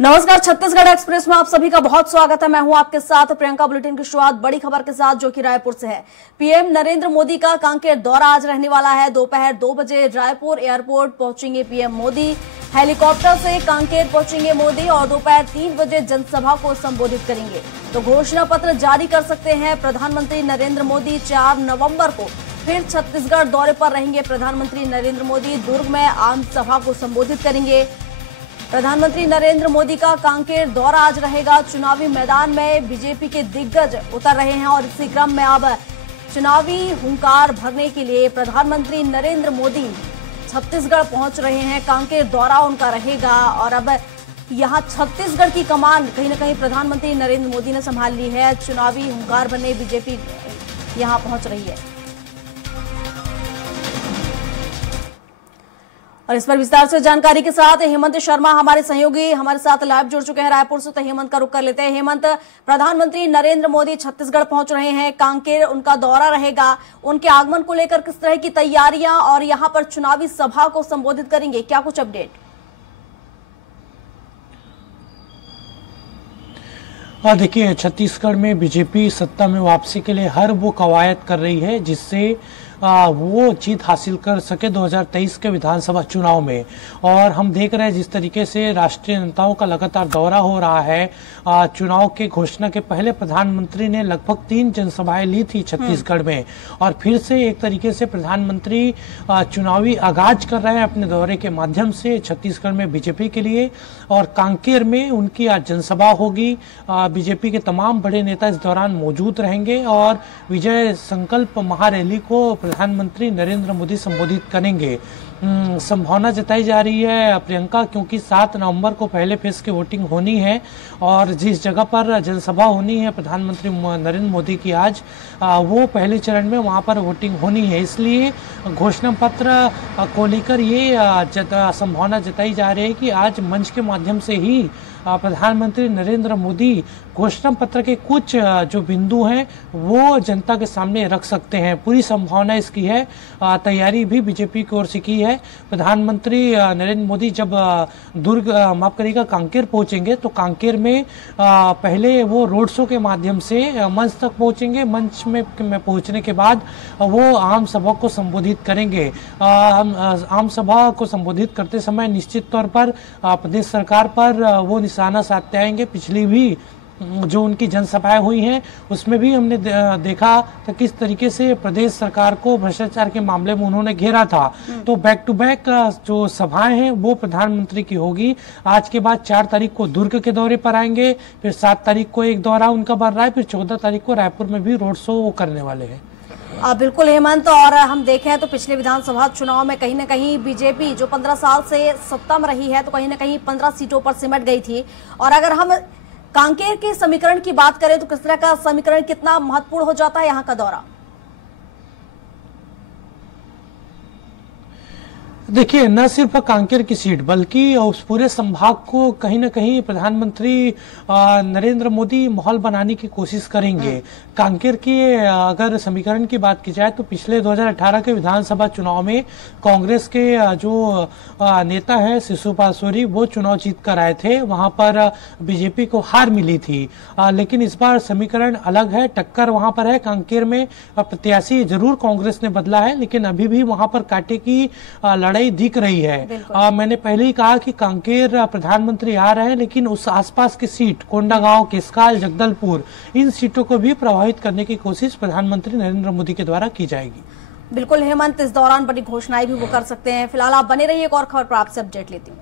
नमस्कार, छत्तीसगढ़ एक्सप्रेस में आप सभी का बहुत स्वागत है। मैं हूं आपके साथ प्रियंका। बुलेटिन की शुरुआत बड़ी खबर के साथ, जो कि रायपुर से है। पीएम नरेंद्र मोदी का कांकेर दौरा आज रहने वाला है। दोपहर 2 बजे रायपुर एयरपोर्ट पहुंचेंगे पीएम मोदी। हेलीकॉप्टर से कांकेर पहुंचेंगे मोदी और दोपहर 3 बजे जनसभा को संबोधित करेंगे। तो घोषणा पत्र जारी कर सकते हैं प्रधानमंत्री नरेंद्र मोदी। 4 नवंबर को फिर छत्तीसगढ़ दौरे पर रहेंगे प्रधानमंत्री नरेंद्र मोदी। दुर्ग में आम सभा को संबोधित करेंगे। प्रधानमंत्री नरेंद्र मोदी का कांकेर दौरा आज रहेगा। चुनावी मैदान में बीजेपी के दिग्गज उतर रहे हैं और इसी क्रम में अब चुनावी हुंकार भरने के लिए प्रधानमंत्री नरेंद्र मोदी छत्तीसगढ़ पहुंच रहे हैं। कांकेर दौरा उनका रहेगा और अब यहां छत्तीसगढ़ की कमान कहीं न कहीं प्रधानमंत्री नरेंद्र मोदी ने संभाल ली है। चुनावी हुंकार भरने बीजेपी यहां पहुंच रही है और इस पर विस्तार से जानकारी के साथ हेमंत शर्मा हमारे सहयोगी हमारे साथ लाइव जुड़ चुके हैं रायपुर से। तो हेमंत का रुख कर लेते हैं। हेमंत, प्रधानमंत्री नरेंद्र मोदी छत्तीसगढ़ पहुंच रहे हैं, कांकेर उनका दौरा रहेगा। उनके आगमन को लेकर किस तरह की तैयारियां और यहां पर चुनावी सभा को संबोधित करेंगे, क्या कुछ अपडेट? देखिए, छत्तीसगढ़ में बीजेपी सत्ता में वापसी के लिए हर वो कवायद कर रही है जिससे वो जीत हासिल कर सके 2023 के विधानसभा चुनाव में। और हम देख रहे हैं जिस तरीके से राष्ट्रीय नेताओं का लगातार दौरा हो रहा है। चुनाव के घोषणा के पहले प्रधानमंत्री ने लगभग 3 जनसभाएं ली थी छत्तीसगढ़ में और फिर से एक तरीके से प्रधानमंत्री चुनावी आगाज कर रहे हैं अपने दौरे के माध्यम से छत्तीसगढ़ में बीजेपी के लिए। और कांकेर में उनकी आज जनसभा होगी। बीजेपी के तमाम बड़े नेता इस दौरान मौजूद रहेंगे और विजय संकल्प महारैली को प्रधानमंत्री नरेंद्र मोदी संबोधित करेंगे। संभावना जताई जा रही है प्रियंका, क्योंकि 7 नवंबर को पहले फेज की वोटिंग होनी है और जिस जगह पर जनसभा होनी है प्रधानमंत्री नरेंद्र मोदी की आज, वो पहले चरण में वहां पर वोटिंग होनी है। इसलिए घोषणा पत्र को लेकर ये संभावना जताई जा रही है कि आज मंच के माध्यम से ही प्रधानमंत्री नरेंद्र मोदी घोषणा पत्र के कुछ जो बिंदु हैं वो जनता के सामने रख सकते हैं। पूरी संभावना इसकी है। तैयारी भी बीजेपी की ओर से की है। प्रधानमंत्री नरेंद्र मोदी जब दुर्ग माफ करिएगा कांकेर पहुंचेंगे तो कांकेर में पहले वो रोड शो के माध्यम से मंच तक पहुंचेंगे। मंच में पहुंचने के बाद वो आम सभा को संबोधित करेंगे। आम सभा को संबोधित करते समय निश्चित तौर पर प्रदेश सरकार पर वो निशाना साधते आएंगे। पिछली भी जो उनकी जनसभाएं हुई हैं उसमें भी हमने देखा कि किस तरीके से प्रदेश सरकार को भ्रष्टाचार के मामले में उन्होंने घेरा था। तो बैक टू बैक जो सभाएं हैं वो प्रधानमंत्री की होगी। आज के बाद 4 तारीख को दुर्ग के दौरे पर आएंगे, फिर 7 तारीख को एक दौरा उनका बन रहा है, फिर 14 तारीख को रायपुर में भी रोड शो वो करने वाले हैं। बिल्कुल हेमंत, और हम देखें तो पिछले विधानसभा चुनाव में कहीं न कहीं बीजेपी जो 15 साल से सत्ता में रही है तो कहीं न कहीं 15 सीटों पर सिमट गई थी। और अगर हम कांकेर के समीकरण की बात करें तो किस तरह का समीकरण, कितना महत्वपूर्ण हो जाता है यहाँ का दौरा? देखिए, न सिर्फ कांकेर की सीट बल्कि उस पूरे संभाग को कहीं न कहीं प्रधानमंत्री नरेंद्र मोदी माहौल बनाने की कोशिश करेंगे। कांकेर के अगर समीकरण की बात की जाए तो पिछले 2018 के विधानसभा चुनाव में कांग्रेस के जो नेता है शिशुपाल सोरी वो चुनाव जीत कर आए थे। वहां पर बीजेपी को हार मिली थी। लेकिन इस बार समीकरण अलग है, टक्कर वहां पर है। कांकेर में प्रत्याशी जरूर कांग्रेस ने बदला है लेकिन अभी भी वहां पर कांटे की लड़ाई दिख रही है। मैंने पहले ही कहा कि कांकेर प्रधानमंत्री आ रहे हैं लेकिन उस आसपास की सीट कोंडागांव, केसकाल, जगदलपुर, इन सीटों को भी प्रभावित करने की कोशिश प्रधानमंत्री नरेंद्र मोदी के द्वारा की जाएगी। बिल्कुल हेमंत, इस दौरान बड़ी घोषणाएं भी वो कर सकते हैं। फिलहाल आप बने रहिए, एक और खबर पर आपसे अपडेट लेती हूँ।